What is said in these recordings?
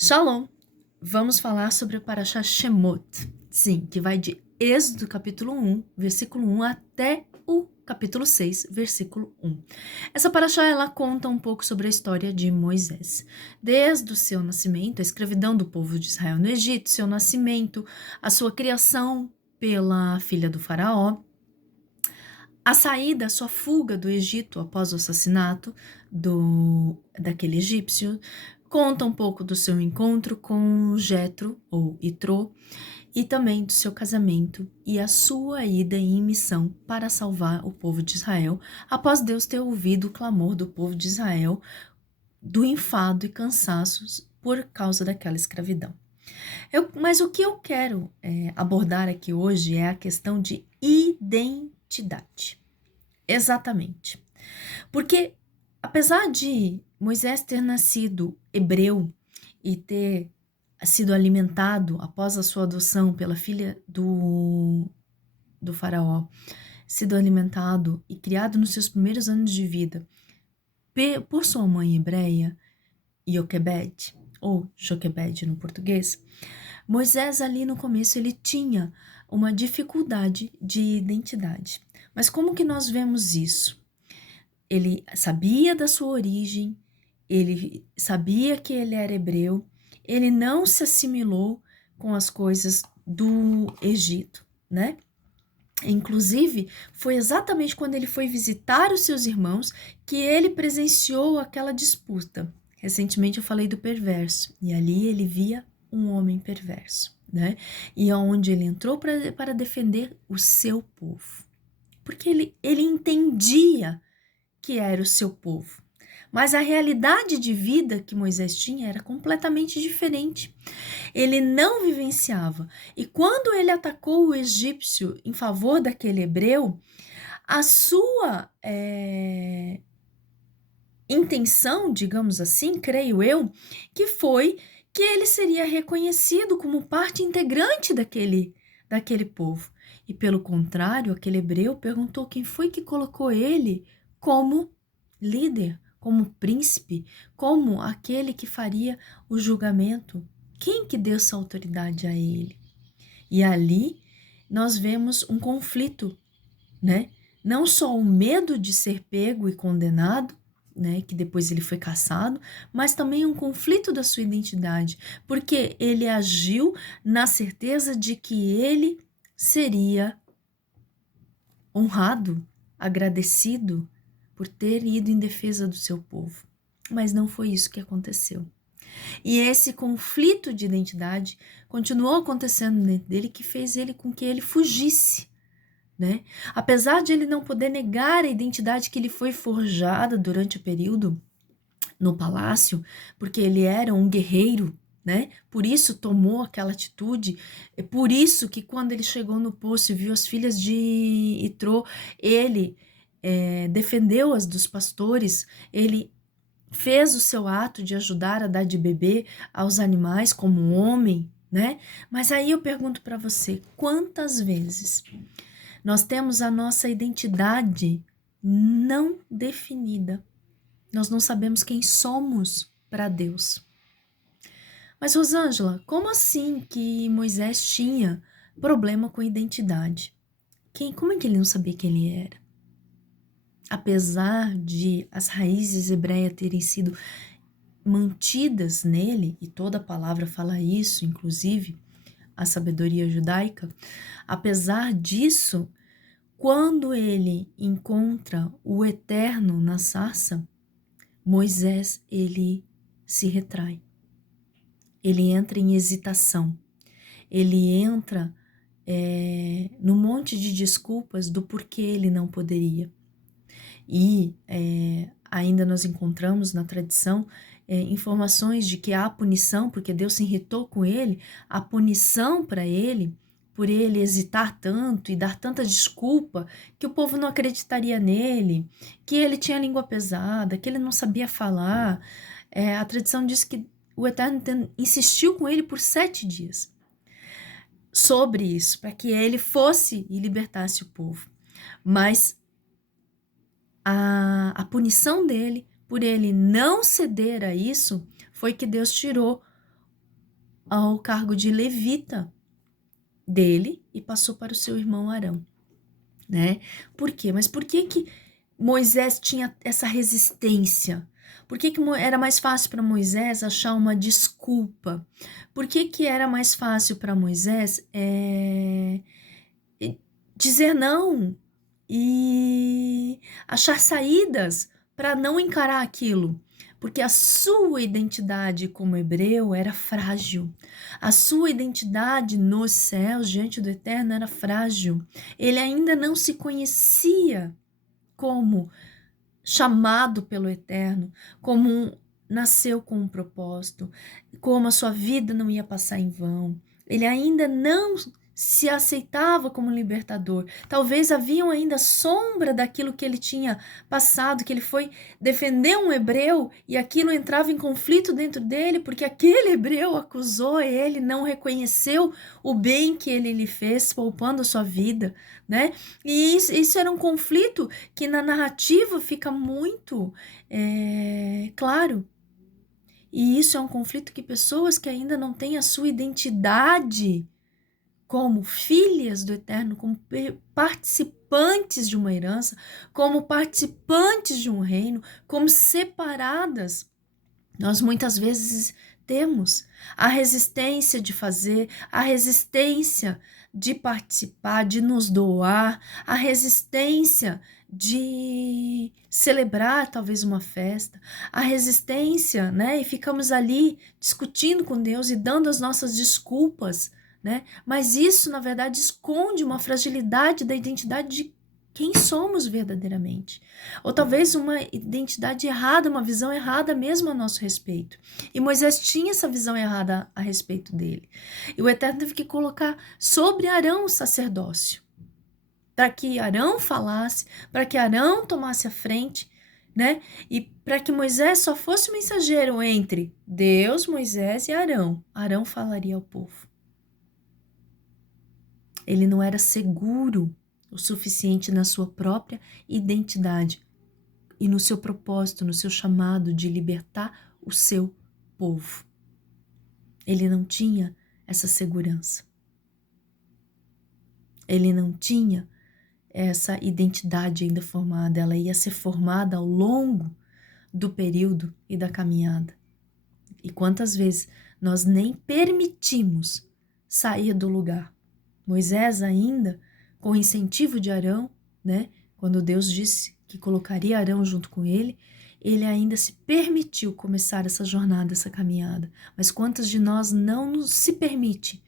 Shalom! Vamos falar sobre o Parashat Shemot. Sim, que vai de Êxodo capítulo 1, versículo 1 até o capítulo 6, versículo 1. Essa Parashat, ela conta um pouco sobre a história de Moisés. Desde o seu nascimento, a escravidão do povo de Israel no Egito, seu nascimento, a sua criação pela filha do faraó, a saída, a sua fuga do Egito após o assassinato daquele egípcio, conta um pouco do seu encontro com Jetro, ou Itrô, e também do seu casamento e a sua ida em missão para salvar o povo de Israel, após Deus ter ouvido o clamor do povo de Israel do enfado e cansaços por causa daquela escravidão. Mas o que eu quero abordar aqui hoje é a questão de identidade. Exatamente. Porque, apesar de Moisés ter nascido hebreu e ter sido alimentado após a sua adoção pela filha do faraó, sido alimentado e criado nos seus primeiros anos de vida por sua mãe hebreia, Joquebed, ou Joquebed no português, Moisés ali no começo ele tinha uma dificuldade de identidade. Mas como que nós vemos isso? Ele sabia da sua origem, ele sabia que ele era hebreu, ele não se assimilou com as coisas do Egito, né? Inclusive, foi exatamente quando ele foi visitar os seus irmãos que ele presenciou aquela disputa. Recentemente eu falei do perverso, e ali ele via um homem perverso, né? E aonde ele entrou para defender o seu povo. Porque ele entendia que era o seu povo. Mas a realidade de vida que Moisés tinha era completamente diferente. Ele não vivenciava. E quando ele atacou o egípcio em favor daquele hebreu, a sua intenção, digamos assim, creio eu, que foi que ele seria reconhecido como parte integrante daquele povo. E pelo contrário, aquele hebreu perguntou quem foi que colocou ele como líder, como príncipe, como aquele que faria o julgamento. Quem que deu essa autoridade a ele? E ali nós vemos um conflito, né? Não só o medo de ser pego e condenado, né, que depois ele foi caçado, mas também um conflito da sua identidade, porque ele agiu na certeza de que ele seria honrado, agradecido por ter ido em defesa do seu povo. Mas não foi isso que aconteceu. E esse conflito de identidade continuou acontecendo dentro dele, que fez ele com que ele fugisse, né? Apesar de ele não poder negar a identidade que lhe foi forjada durante o período no palácio, porque ele era um guerreiro, né? Por isso tomou aquela atitude, é por isso que quando ele chegou no poço e viu as filhas de Itrô, ele defendeu-as dos pastores, ele fez o seu ato de ajudar a dar de beber aos animais como um homem, né? Mas aí eu pergunto para você, quantas vezes nós temos a nossa identidade não definida? Nós não sabemos quem somos para Deus. Mas, Rosângela, como assim que Moisés tinha problema com identidade? Como é que ele não sabia quem ele era? Apesar de as raízes hebreias terem sido mantidas nele, e toda a palavra fala isso, inclusive a sabedoria judaica, apesar disso, quando ele encontra o Eterno na sarça, Moisés, ele se retrai. Ele entra em hesitação. Ele entra no monte de desculpas do porquê ele não poderia. E ainda nós encontramos na tradição informações de que há punição, porque Deus se irritou com ele, a punição para ele, por ele hesitar tanto e dar tanta desculpa, que o povo não acreditaria nele, que ele tinha língua pesada, que ele não sabia falar. A tradição diz que o Eterno insistiu com ele por 7 dias sobre isso, para que ele fosse e libertasse o povo. Mas a punição dele, por ele não ceder a isso, foi que Deus tirou ao cargo de levita dele e passou para o seu irmão Arão, né? Por quê? Mas por que que Moisés tinha essa resistência? Por que que era mais fácil para Moisés achar uma desculpa? Por que que era mais fácil para Moisés dizer não e achar saídas para não encarar aquilo? Porque a sua identidade como hebreu era frágil. A sua identidade nos céus, diante do Eterno, era frágil. Ele ainda não se conhecia como chamado pelo Eterno, nasceu com um propósito, como a sua vida não ia passar em vão. Ele ainda não se aceitava como libertador. Talvez haviam ainda sombra daquilo que ele tinha passado, que ele foi defender um hebreu e aquilo entrava em conflito dentro dele, porque aquele hebreu acusou ele, não reconheceu o bem que ele lhe fez, poupando a sua vida, né? E isso era um conflito que na narrativa fica muito claro. E isso é um conflito que pessoas que ainda não têm a sua identidade como filhas do Eterno, como participantes de uma herança, como participantes de um reino, como separadas, nós muitas vezes temos a resistência de fazer, a resistência de participar, de nos doar, a resistência de celebrar talvez uma festa, a resistência, né? E ficamos ali discutindo com Deus e dando as nossas desculpas, né? Mas isso, na verdade, esconde uma fragilidade da identidade de quem somos verdadeiramente. Ou talvez uma identidade errada, uma visão errada mesmo a nosso respeito. E Moisés tinha essa visão errada a respeito dele. E o Eterno teve que colocar sobre Arão o sacerdócio, para que Arão falasse, para que Arão tomasse a frente, né? E para que Moisés só fosse o mensageiro entre Deus, Moisés e Arão. Arão falaria ao povo. Ele não era seguro o suficiente na sua própria identidade e no seu propósito, no seu chamado de libertar o seu povo. Ele não tinha essa segurança. Ele não tinha essa identidade ainda formada. Ela ia ser formada ao longo do período e da caminhada. E quantas vezes nós nem permitimos sair do lugar. Moisés ainda, com o incentivo de Arão, né? Quando Deus disse que colocaria Arão junto com ele, ele ainda se permitiu começar essa jornada, essa caminhada. Mas quantas de nós não se permite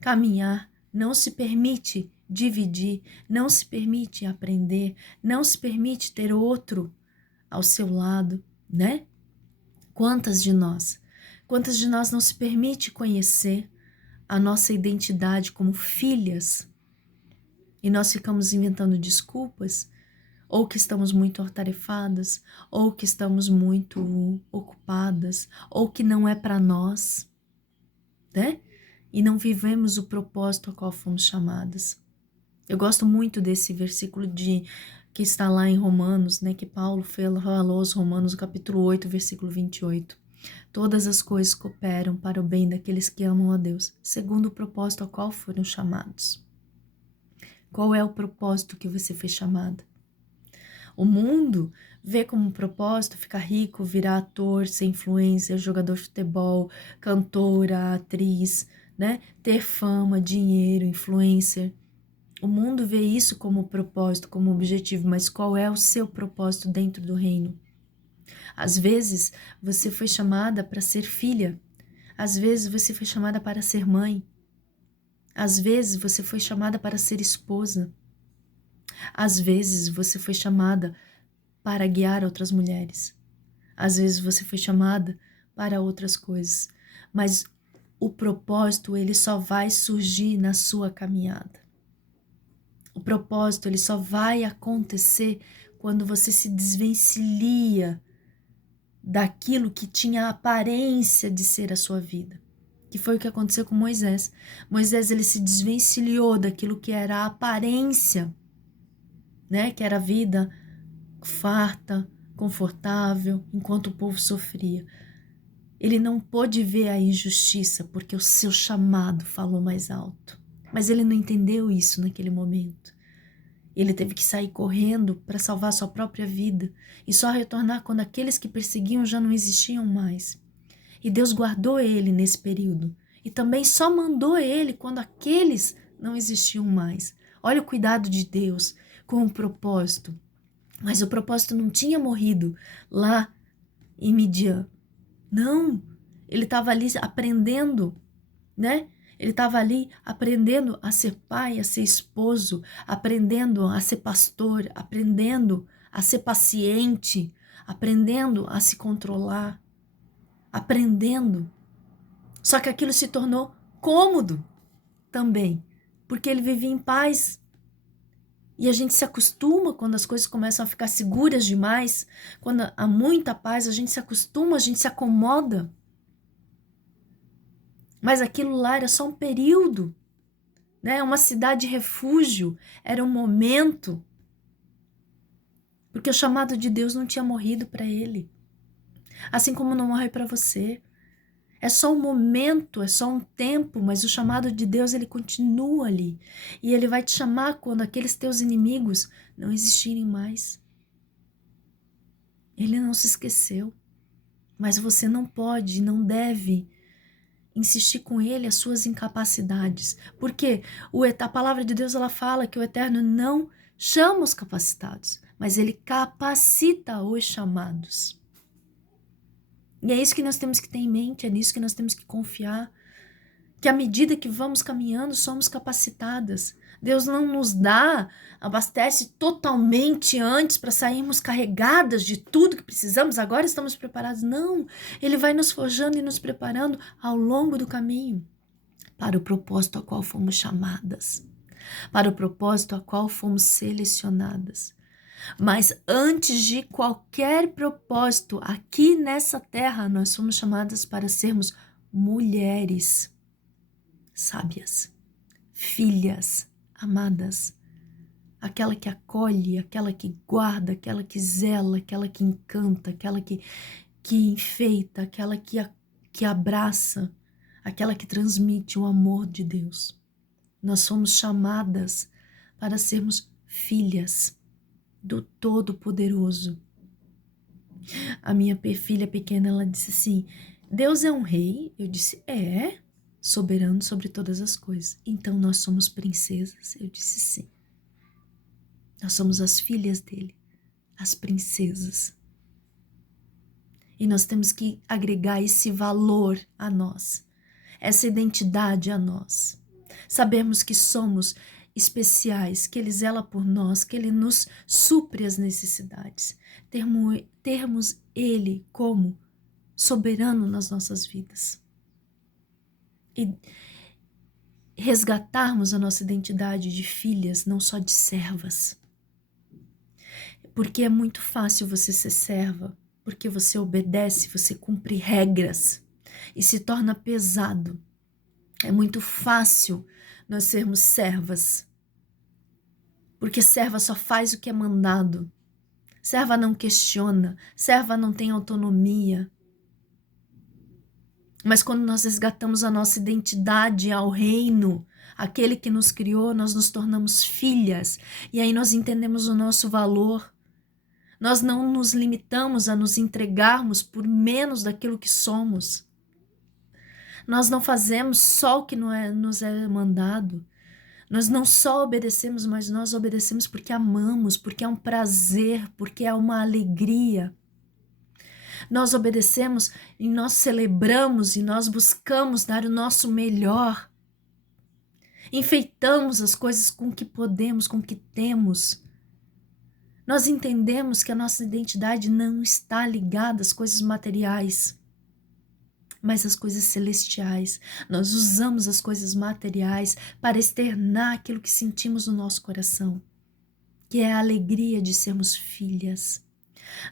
caminhar, não se permite dividir, não se permite aprender, não se permite ter outro ao seu lado, né? Quantas de nós não se permite conhecer a nossa identidade como filhas e nós ficamos inventando desculpas, ou que estamos muito atarefadas, ou que estamos muito ocupadas, ou que não é para nós, né? E não vivemos o propósito a qual fomos chamadas. Eu gosto muito desse versículo que está lá em Romanos, né? Que Paulo falou aos Romanos, capítulo 8, versículo 28. Todas as coisas cooperam para o bem daqueles que amam a Deus, segundo o propósito ao qual foram chamados. Qual é o propósito que você foi chamada? O mundo vê como propósito ficar rico, virar ator, ser influencer, jogador de futebol, cantora, atriz, né? Ter fama, dinheiro, influencer. O mundo vê isso como propósito, como objetivo, mas qual é o seu propósito dentro do reino? Às vezes você foi chamada para ser filha, às vezes você foi chamada para ser mãe, às vezes você foi chamada para ser esposa, às vezes você foi chamada para guiar outras mulheres, às vezes você foi chamada para outras coisas, mas o propósito ele só vai surgir na sua caminhada. O propósito ele só vai acontecer quando você se desvencilha daquilo que tinha a aparência de ser a sua vida, que foi o que aconteceu com Moisés. Moisés ele se desvencilhou daquilo que era a aparência, né, que era a vida farta, confortável, enquanto o povo sofria. Ele não pôde ver a injustiça porque o seu chamado falou mais alto. Mas ele não entendeu isso naquele momento. Ele teve que sair correndo para salvar sua própria vida e só retornar quando aqueles que perseguiam já não existiam mais. E Deus guardou ele nesse período e também só mandou ele quando aqueles não existiam mais. Olha o cuidado de Deus com o propósito. Mas o propósito não tinha morrido lá em Midian. Não, ele estava ali aprendendo, né? Ele estava ali aprendendo a ser pai, a ser esposo, aprendendo a ser pastor, aprendendo a ser paciente, aprendendo a se controlar, aprendendo. Só que aquilo se tornou cômodo também, porque ele vivia em paz. E a gente se acostuma quando as coisas começam a ficar seguras demais, quando há muita paz, a gente se acostuma, a gente se acomoda. Mas aquilo lá era só um período, né? Uma cidade refúgio, era um momento. Porque o chamado de Deus não tinha morrido para ele. Assim como não morre para você. É só um momento, é só um tempo, mas o chamado de Deus, ele continua ali. E ele vai te chamar quando aqueles teus inimigos não existirem mais. Ele não se esqueceu. Mas você não pode, não deve insistir com ele as suas incapacidades. Porque a palavra de Deus, ela fala que o Eterno não chama os capacitados, mas ele capacita os chamados. E é isso que nós temos que ter em mente, é nisso que nós temos que confiar, que à medida que vamos caminhando, somos capacitadas. Deus não nos abastece totalmente antes para sairmos carregadas de tudo que precisamos, agora estamos preparados. Não, Ele vai nos forjando e nos preparando ao longo do caminho, para o propósito ao qual fomos chamadas, para o propósito ao qual fomos selecionadas. Mas antes de qualquer propósito aqui nessa terra, nós fomos chamadas para sermos mulheres sábias, filhas amadas, aquela que acolhe, aquela que guarda, aquela que zela, aquela que encanta, aquela que enfeita, aquela que abraça, aquela que transmite o amor de Deus. Nós somos chamadas para sermos filhas do Todo-Poderoso. A minha filha pequena, ela disse assim: Deus é um rei? Eu disse: é, soberano sobre todas as coisas. Então nós somos princesas? Eu disse: sim. Nós somos as filhas dele, as princesas. E nós temos que agregar esse valor a nós, essa identidade a nós. Sabermos que somos especiais, que Ele zela por nós, que Ele nos supre as necessidades. Termos Ele como soberano nas nossas vidas. E resgatarmos a nossa identidade de filhas, não só de servas. Porque é muito fácil você ser serva, porque você obedece, você cumpre regras e se torna pesado. É muito fácil nós sermos servas, porque serva só faz o que é mandado. Serva não questiona, serva não tem autonomia. Mas quando nós resgatamos a nossa identidade ao reino, aquele que nos criou, nós nos tornamos filhas. E aí nós entendemos o nosso valor. Nós não nos limitamos a nos entregarmos por menos daquilo que somos. Nós não fazemos só o que nos é mandado. Nós não só obedecemos, mas nós obedecemos porque amamos, porque é um prazer, porque é uma alegria. Nós obedecemos e nós celebramos e nós buscamos dar o nosso melhor. Enfeitamos as coisas com o que podemos, com o que temos. Nós entendemos que a nossa identidade não está ligada às coisas materiais, mas às coisas celestiais. Nós usamos as coisas materiais para externar aquilo que sentimos no nosso coração, que é a alegria de sermos filhas.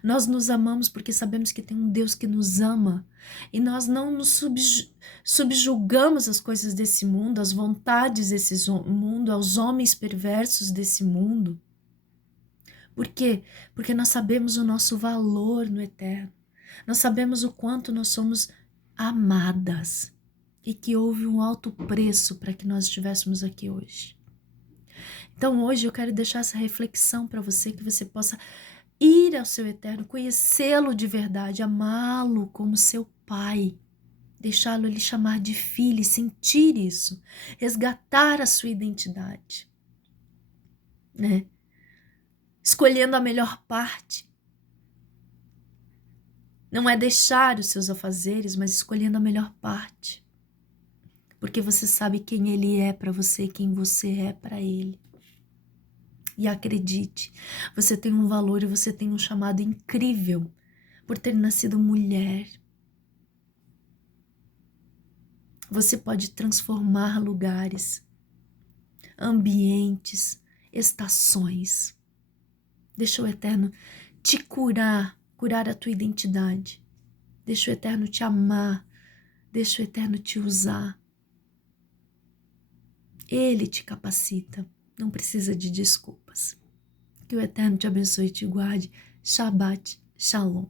Nós nos amamos porque sabemos que tem um Deus que nos ama e nós não nos subjugamos às coisas desse mundo, às vontades desse mundo, aos homens perversos desse mundo. Por quê? Porque nós sabemos o nosso valor no eterno. Nós sabemos o quanto nós somos amadas e que houve um alto preço para que nós estivéssemos aqui hoje. Então hoje eu quero deixar essa reflexão para você, que você possa ir ao seu Eterno, conhecê-lo de verdade, amá-lo como seu Pai, deixá-lo lhe chamar de filho e sentir isso, resgatar a sua identidade, né? Escolhendo a melhor parte. Não é deixar os seus afazeres, mas escolhendo a melhor parte. Porque você sabe quem ele é para você, quem você é para ele. E acredite, você tem um valor e você tem um chamado incrível por ter nascido mulher. Você pode transformar lugares, ambientes, estações. Deixa o Eterno te curar a tua identidade. Deixa o Eterno te amar, deixa o Eterno te usar. Ele te capacita, não precisa de desculpas. Que o Eterno te abençoe e te guarde. Shabbat Shalom.